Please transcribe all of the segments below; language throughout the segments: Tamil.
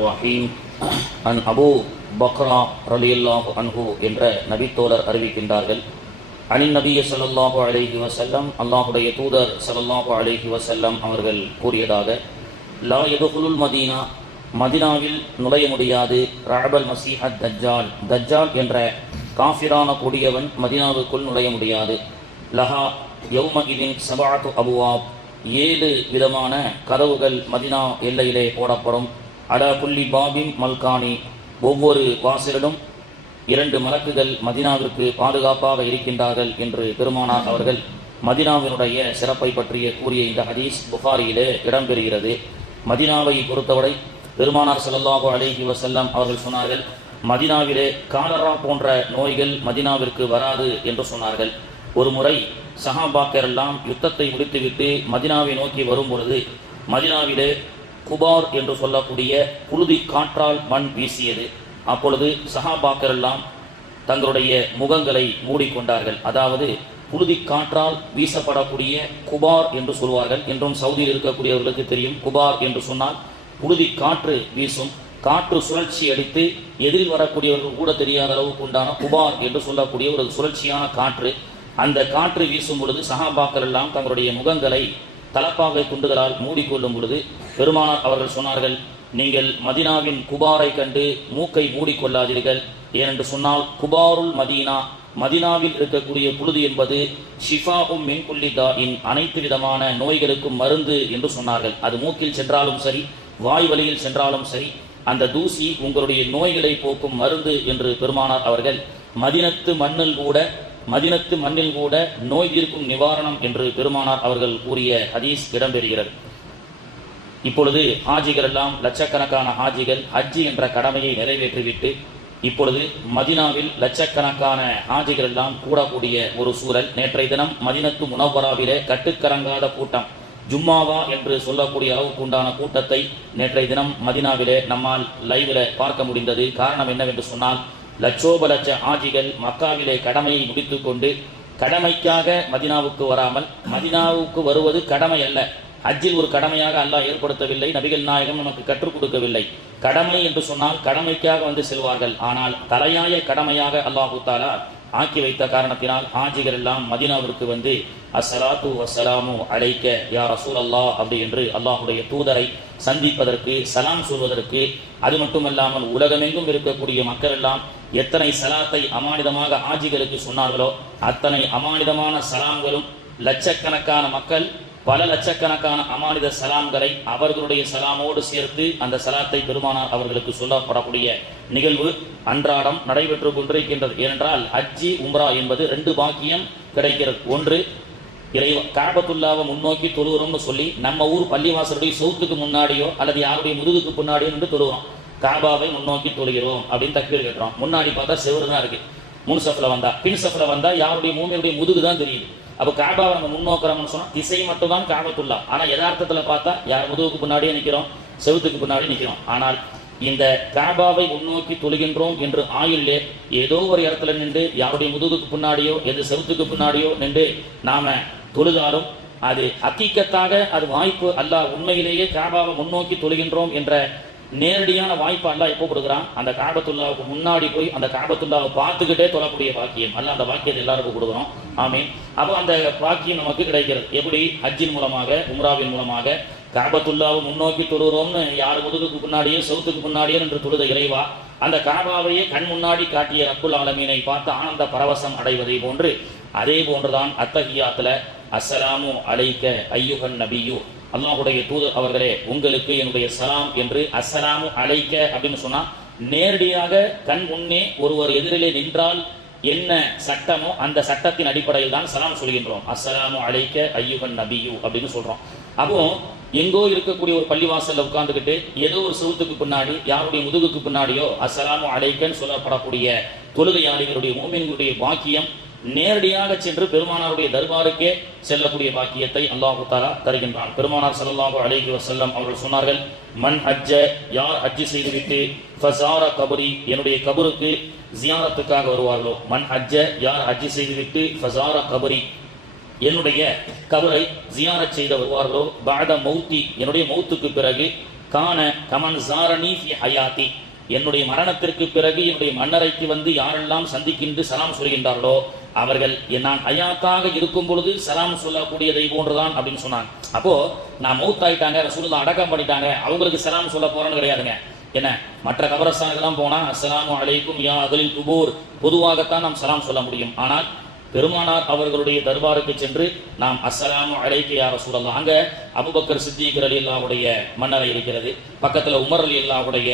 الرحيم عن أبو بكر رضي الله عنه என்ற நபித்தோழர் அறிவிக்கின்றார்கள். அனின் நபிய ஸல்லல்லாஹு அலைஹி வஸல்லம், அல்லாஹுடைய தூதர் ஸல்லல்லாஹு அலைஹி வஸல்லம் அவர்கள் கூறியதாக, லா யதுகுலுல் மதீனா, மதீனாவில் நுழைய முடியாது, ரஅபல் மஸீஹத் தஜ்ஜால், தஜ்ஜால் என்ற காஃபிரான கொடியவன் மதீனாவுக்குள் நுழைய முடியாது. லஹா யௌமஇதின் சபஅத்து அபுவாப், 7 விதமான கதவுகள் மதீனா எல்லையிலே போடப்படும். அலா குல்லி பாபின் மல்கானி, ஒவ்வொரு வாசலிலும் 2 மலக்குகள் மதீனாவிற்கு பாதுகாப்பாக இருக்கின்றார்கள் என்று பெருமானார் அவர்கள் மதீனாவினுடைய சிறப்பை பற்றிய கூறிய இந்த ஹதீஸ் புகாரியிலே இடம்பெறுகிறது. மதீனாவை பொறுத்தவரை பெருமானார் ஸல்லல்லாஹு அலைஹி வஸல்லம் அவர்கள் சொன்னார்கள், மதீனாவிலே காலரா போன்ற நோய்கள் மதீனாவிற்கு வராது என்று சொன்னார்கள். ஒரு முறை சஹாபாக்கள் எல்லாம் யுத்தத்தை முடித்துவிட்டு மதீனாவை நோக்கி வரும் பொழுது மதீனாவிலே குபார் என்று சொல்லக்கூடிய புழுதி காற்றால் மண் வீசியது. அப்பொழுது சஹாபாக்கள் எல்லாம் தங்களுடைய முகங்களை மூடிக்கொண்டார்கள். அதாவது புழுதி காற்றால் வீசப்படக்கூடிய குபார் என்று சொல்வார்கள். என்றும் சவுதியில் இருக்கக்கூடியவர்களுக்கு தெரியும், குபார் என்று சொன்னால் புழுதி காற்று வீசும், காற்று சுழற்சி அடித்து எதிரில் வரக்கூடியவர்கள் கூட தெரியாத அளவுக்கு உண்டான குபார் என்று சொல்லக்கூடிய ஒரு சுழற்சியான காற்று. அந்த காற்று வீசும் பொழுது சஹாபாக்கள் எல்லாம் தங்களுடைய முகங்களை தலப்பாகை துண்டுகளால் மூடிக்கொள்ளும் பொழுது பெருமானார் அவர்கள் சொன்னார்கள், நீங்கள் மதீனாவின் குபாரை கண்டு மூக்கை மூடிக்கொள்ளாதீர்கள். ஏனென்று சொன்னால் குபாருல் மதீனா, மதீனாவில் இருக்கக்கூடிய புழுதி என்பது ஷிஃபாஉம் மின் குல்லி தாஇன், அனைத்து விதமான நோய்களுக்கும் மருந்து என்று சொன்னார்கள். அது மூக்கில் சென்றாலும் சரி, வாய் வழியில் சென்றாலும் சரி, அந்த தூசி உங்களுடைய நோய்களை போக்கும் மருந்து என்று பெருமானார் அவர்கள் மதீனத்து மண்ணில் கூட நோய் இருக்கும் நிவாரணம் என்று பெருமானார் அவர்கள் கூறிய ஹதீஸ் இடம்பெறுகிறது. இப்பொழுது ஹாஜிகள் எல்லாம், லட்சக்கணக்கான ஹாஜிகள் ஹஜ்ஜி என்ற கடமையை நிறைவேற்றிவிட்டு இப்பொழுது மதீனாவில் லட்சக்கணக்கான ஹாஜிகள் எல்லாம் கூடக்கூடிய ஒரு சூழல். நேற்றைய தினம் மதீனத்து முனவ்வராவிலே கட்டுக்கரங்காத கூட்டம், ஜும்மாவா என்று சொல்லக்கூடிய அளவுக்கு உண்டான கூட்டத்தை நேற்றைய தினம் மதீனாவிலே நம்மால் லைவில் பார்க்க முடிந்தது. காரணம் என்னவென்று சொன்னால், லட்சோப லட்ச ஆஜிகள் மக்காவிலே கடமையை முடித்துக் கொண்டு கடமைக்காக மதீனாவுக்கு வராமல், மதீனாவுக்கு வருவது கடமை அல்ல, ஹஜ்ஜில் ஒரு கடமையாக அல்லாஹ் ஏற்படுத்தவில்லை, நபிகள் நாயகம் நமக்கு கற்றுக் கொடுக்கவில்லை. கடமை என்று சொன்னால் கடமைக்காக வந்து செல்வார்கள். ஆனால் தலையாய கடமையாக அல்லாஹு தஆலா ஆக்கி வைத்த காரணத்தினால் ஹாஜிகள் எல்லாம் மதீனாவிற்கு வந்து அஸ்ஸலாத்து வஸ்ஸலாமு அலைக்க யா ரசூலல்லாஹ் அப்படி என்று அல்லாஹுடைய தூதரை சந்திப்பதற்கு, சலாம் சொல்வதற்கு, அது மட்டுமல்லாமல் உலகமெங்கும் இருக்கக்கூடிய மக்கள் எல்லாம் எத்தனை சலாத்தை அமானிதமாக ஹாஜிகளுக்கு சொன்னார்களோ அத்தனை அமானிதமான சலாம்களும், லட்சக்கணக்கான மக்கள் பல லட்சக்கணக்கான அமானித சலாம்களை அவர்களுடைய சலாமோடு சேர்த்து அந்த சலாத்தை பெருமானார் அவர்களுக்கு சொல்லப்படக்கூடிய நிகழ்வு அன்றாடம் நடைபெற்று கொண்டிருக்கின்றது. ஏனென்றால் ஹஜ்ஜி உம்ரா என்பது 2 பாக்கியம் கிடைக்கிறது. ஒன்று, காபத்துல்லாவை முன்னோக்கி தொழுகிறோம்னு சொல்லி நம்ம ஊர் பள்ளிவாசலுடைய சவுத்துக்கு முன்னாடியோ அல்லது யாருடைய முதுகுக்கு பின்னாடியோ நின்று தொழுகிறோம். காபாவை முன்னோக்கி தொழுகிறோம் அப்படின்னு தக்பீர் கட்டுறோம். முன்னாடி பார்த்தா செவரு தான் இருக்கு. முன் சஃப்ல வந்தா, பின் சஃப்ல வந்தா யாருடைய மூமியுடைய முதுகு தான் தெரியுது. அப்போ காபாவை நம்ம முன்னோக்கிறோம்னு சொன்னா திசை மட்டும் தான் காபத்துல்லா. ஆனா யதார்த்தத்துல பார்த்தா யார் முதுகுக்கு பின்னாடியே நிற்கிறோம், செவுத்துக்கு பின்னாடி நிற்கிறோம். ஆனால் இந்த காபாவை முன்னோக்கி தொழுகின்றோம் என்று ஆயுள்ளே ஏதோ ஒரு இடத்துல நின்று யாருடைய முதுகுக்கு பின்னாடியோ எது செவுத்துக்கு பின்னாடியோ நின்று நாம தொழுதாலும் அது ஹக்கீக்கத்தாக அது வாய்ப்பு அல்லாஹ் உண்மையிலேயே காபாவை முன்னோக்கி தொழுகின்றோம் என்ற நேரடியான வாய்ப்பு அல்லாஹ் எப்போ கொடுக்குறான், அந்த காபத்துல்லாவுக்கு முன்னாடி போய் அந்த காபத்துல்லாவை பார்த்துக்கிட்டே தொழக்கூடிய பாக்கியம் அல்லாஹ் அந்த பாக்கியத்தை எல்லாருக்கும் கொடுக்குறோம். ஆமீன். அப்போ அந்த பாக்கியம் நமக்கு கிடைக்கிறது. எப்படி? ஹஜ்ஜின் மூலமாக, உம்ராவின் மூலமாக. காபத்துல்லாவை முன்னோக்கி தொழுகிறோம்னு யார் முதுகுக்கு பின்னாடியே செவுத்துக்கு பின்னாடியே என்று தொழுத இறைவா அந்த காபாவையே கண் முன்னாடி காட்டிய ரப்புல் ஆலமீனை பார்த்து ஆனந்த பரவசம் அடைவதை போன்று, அதே போன்றுதான் அத்தஹியாத்துல அஸ்ஸலாமு அலைக்க ஐயுஹன் நபியு, அல்லாஹுடைய தூதர் அவர்களே உங்களுக்கு என்னுடைய சலாம் என்று அஸ்ஸலாமு அலைக்க அப்படின்னு சொன்னா நேரடியாக கண் முன்னே ஒருவர் எதிரிலே நின்றால் என்ன சட்டமோ அந்த சட்டத்தின் அடிப்படையில் தான் சலாம் சொல்கின்றோம். அஸ்ஸலாமு அலைக்க ஐயுஹன் நபியு அப்படின்னு சொல்றோம். அப்போ எங்கோ இருக்கக்கூடிய ஒரு பள்ளிவாசல்ல உட்கார்ந்துக்கிட்டு ஏதோ ஒரு செவுத்துக்கு பின்னாடி யாருடைய முதுகுக்கு பின்னாடியோ அஸ்ஸலாமு அலைக்கன்னு சொல்லப்படக்கூடிய தொழுகையாளிகளுடைய மூமின்களுடைய பாக்கியம் நேரடியாக சென்று பெருமானாருடைய தர்பாருக்கே செல்லக்கூடிய பாக்கியத்தை அல்லாஹு தஆலா தருகின்றான். பெருமானார் ஸல்லல்லாஹு அலைஹி வஸல்லம் அவர்கள் சொன்னார்கள், மன் ஹஜ்ஜ, யார் ஹஜ்ஜி செய்துவிட்டு ஃபஸார கபரி, என்னுடைய கபருக்கு ஜியாரத்துக்காக வருவார்களோ, மன் ஹஜ்ஜ, யார் ஹஜ்ஜி செய்துவிட்டு ஃபஸார கபரி, என்னுடைய கபரை ஜியாரத் செய்த வருவார்களோ, பஅத மௌத்தி, என்னுடைய மௌத்துக்கு பிறகு, கான கமன் ஜாரணி ஃபி ஹயாத்தி, என்னுடைய மரணத்திற்கு பிறகு என்னுடைய மன்னரைக்கு வந்து யாரெல்லாம் சந்திக்கின்ற சலாம் சொல்கின்றார்களோ அவர்கள் நான் ஹயாத்தாக இருக்கும் பொழுது சலாம் சொல்லக்கூடியதை போன்றுதான் அப்படின்னு சொன்னாங்க. அப்போ நான் மௌத்தாயிட்டாங்க, ரசூலுல்லாஹ் அடக்கம் பண்ணிட்டாங்க, அவங்களுக்கு சலாம் சொல்ல போறேன்னு கிடையாதுங்க. என்ன மற்ற கபரஸ்தானுக்கெல்லாம் போனா அஸ்ஸலாமு அலைக்கும் யா அஹ்லல் குபூர் பொதுவாகத்தான் நாம் சலாம் சொல்ல முடியும். ஆனால் பெருமானார் அவர்களுடைய தர்பாருக்கு சென்று நாம் அஸ்ஸலாமு அலைக்கு யா ரசூலல்லாஹ், அங்க அபூபக்கர் சித்திக் ரலியல்லாஹுடைய மன்னரை இருக்கிறது, பக்கத்துல உமர் ரலியல்லாஹுடைய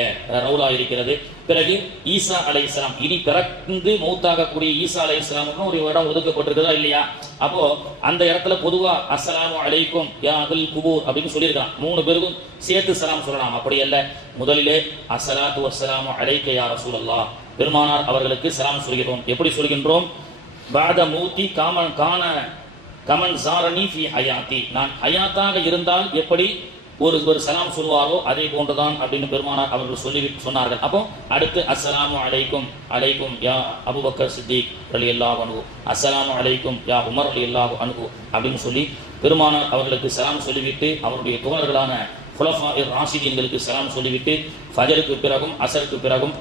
ரவுலா இருக்கிறது. பிறகு ஈசா அலைஹிஸ்ஸலாம், இனி பிறந்து மௌத்தாகக்கூடிய ஈசா அலைஹிஸ்ஸலாமுக்கு ஒரு இடம் ஒதுக்கப்பட்டிருக்குதா இல்லையா? அப்போ அந்த இடத்துல பொதுவா அஸ்ஸலாமு அலைக்கும் யா அஹ்லல் குபூர் அப்படின்னு சொல்லியிருக்கலாம். 3 பேருக்கும் சேர்த்து சலாம் சொல்லலாம். அப்படி அல்ல, முதலிலே அஸ்ஸலாத்து வஸ்ஸலாமு அலைக்க யா ரசூலல்லாஹ், பெருமானார் அவர்களுக்கு சலாம் சொல்கிறோம். எப்படி சொல்கின்றோம்? பாத மூத்தி கமன் ஜாரணி ஃபி ஹயாத்தி, நான் ஹயாத்தாக இருந்தால் எப்படி ஒரு சலாம் சொல்வாரோ அதே போன்றுதான் அப்படின்னு பெருமானார் அவர்கள் சொன்னார்கள். அப்போ அடுத்து அஸ்ஸலாமு அலைக்கும் அலைக்கும் யா அபூபக்கர் சித்திக் ரலியல்லாஹு அன்ஹு, அஸ்ஸலாமு அலைக்கும் யா உமர் ரலியல்லாஹு அன்ஹு அப்படின்னு சொல்லி பெருமானார் அவர்களுக்கு சலாம் சொல்லிவிட்டு அவருடைய தோழர்களான குலஃபாஇர் ராஷிதீன்களுக்கு சலாம் சொல்லிவிட்டு ஃபஜருக்கு பிறகும் அசருக்கு பிறகும்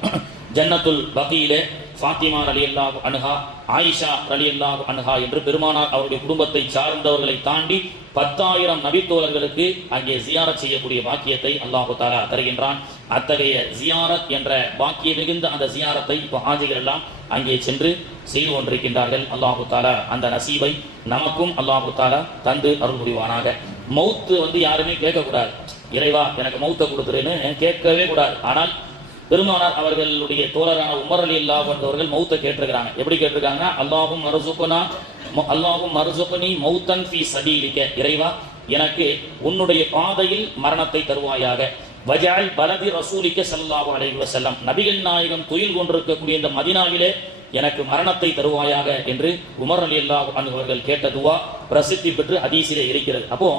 ஜன்னத்துல் பகீலே ஃபாத்திமா ரலியல்லாஹு அன்ஹா, ஆயிஷா ரலியல்லாஹு அன்ஹா என்று பெருமானார் அவருடைய குடும்பத்தை சார்ந்தவர்களை தாண்டி 10,000 நபித்தோழர்களுக்கு அங்கே ஜியாரத் செய்யக்கூடிய பாக்கியத்தை அல்லாஹு தஆலா தருகின்றான். அத்தகைய ஜியாரத் என்ற பாக்கிய மிகுந்த அந்த ஜியாரத்தை இப்போ ஹாஜிகள் எல்லாம் அங்கே சென்று செய்து கொண்டிருக்கின்றார்கள். அல்லாஹு தஆலா அந்த நசீபை நமக்கும் அல்லாஹு தஆலா தந்து அருள் புரிவானாக. மௌத்து வந்து யாருமே கேட்கக்கூடாது, இறைவா எனக்கு மௌத்தை கொடுத்துருன்னு கேட்கவே கூடாது. ஆனால் பெருமானார் அவர்களுடைய தோழரான உமர் ரலியல்லாஹு அன்ஹு அவர்கள் மௌத்தை கேட்டிருக்கிறாங்க. எப்படி கேட்டிருக்காங்க? அல்லாஹும் மர்சுக்னி மௌத்தன் ஃபீ சபீலிக, இறைவா எனக்கு உன்னுடைய பாதையில் மரணத்தை தருவாயாக. வஜஅல் பலதி ரசூலிக ஸல்லல்லாஹு அலைஹி வஸல்லம், நபிகள் நாயகம் துயில் கொண்டிருக்கக்கூடிய இந்த மதீனாவிலே எனக்கு மரணத்தை தருவாயாக என்று உமர் ரலியல்லாஹு அன்ஹு அவர்கள் கேட்ட துவா பிரசித்தி பெற்று ஹதீஸிலே இருக்கிறது. அப்போ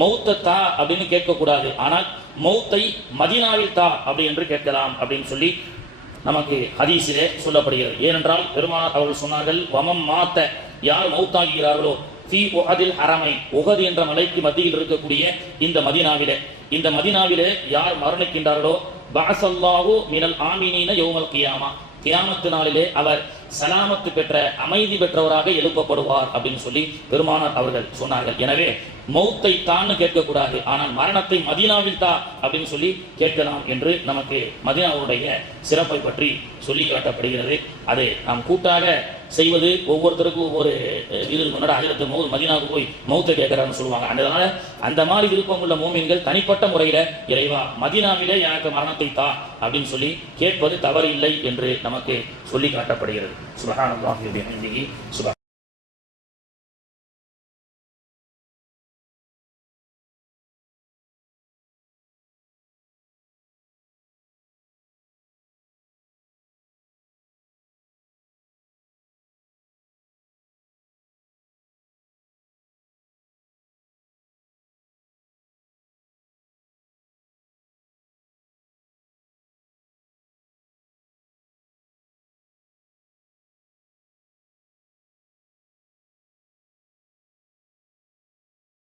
மௌத்தை தா அப்படின்னு கேட்கக்கூடாது, ஆனால் மௌத்தை மதீனாவில் தா அப்படி என்று கேட்கலாம் அப்படின்னு சொல்லி நமக்கு ஹதீஸிலே சொல்லப்படுகிறது. ஏனென்றால் பெருமானார் அவர்கள் சொன்னார்கள், வமம் மாத்த, யார் மௌத்தாகிறார்களோ ஃபீ உஹதில் ஹரமை, உஹது என்ற மலைக்கு மத்தியில் இருக்கக்கூடிய இந்த மதீனாவிலே யார் மரணிக்கின்றார்களோ பஅஸல்லாஹு மினல் ஆமினீன யௌமல் கியாமா, கியாமத்து நாளிலே அவர் சலாமத்து பெற்ற அமைதி பெற்றவராக எழுப்பப்படுவார் அப்படின்னு சொல்லி பெருமானார் அவர்கள் சொன்னார்கள். எனவே மௌத்தை தான் கேட்கக்கூடாது, ஆனால் மரணத்தை மதீனாவில் தா அப்படின்னு சொல்லி கேட்கலாம் என்று நமக்கு மதீனாவுடைய சிறப்பை பற்றி சொல்லி காட்டப்படுகிறது. அதை நாம் கூட்டாக செய்வது ஒவ்வொருத்தருக்கும் ஒவ்வொரு இது முன்னாடி ஆயிரத்து மதீனாவுக்கு போய் மௌத்தை கேட்கிறான்னு சொல்லுவாங்க. அதனால அந்த மாதிரி விருப்பம் உள்ள மூமின்கள் தனிப்பட்ட முறையில இறைவா மதீனாவிலே எனக்கு மரணத்தை தா அப்படின்னு சொல்லி கேட்பது தவறு இல்லை என்று நமக்கு சொல்லி காட்டப்படுகிறது. சுப்ஹானல்லாஹி வ பிஹம்திஹி சுப்ஹான்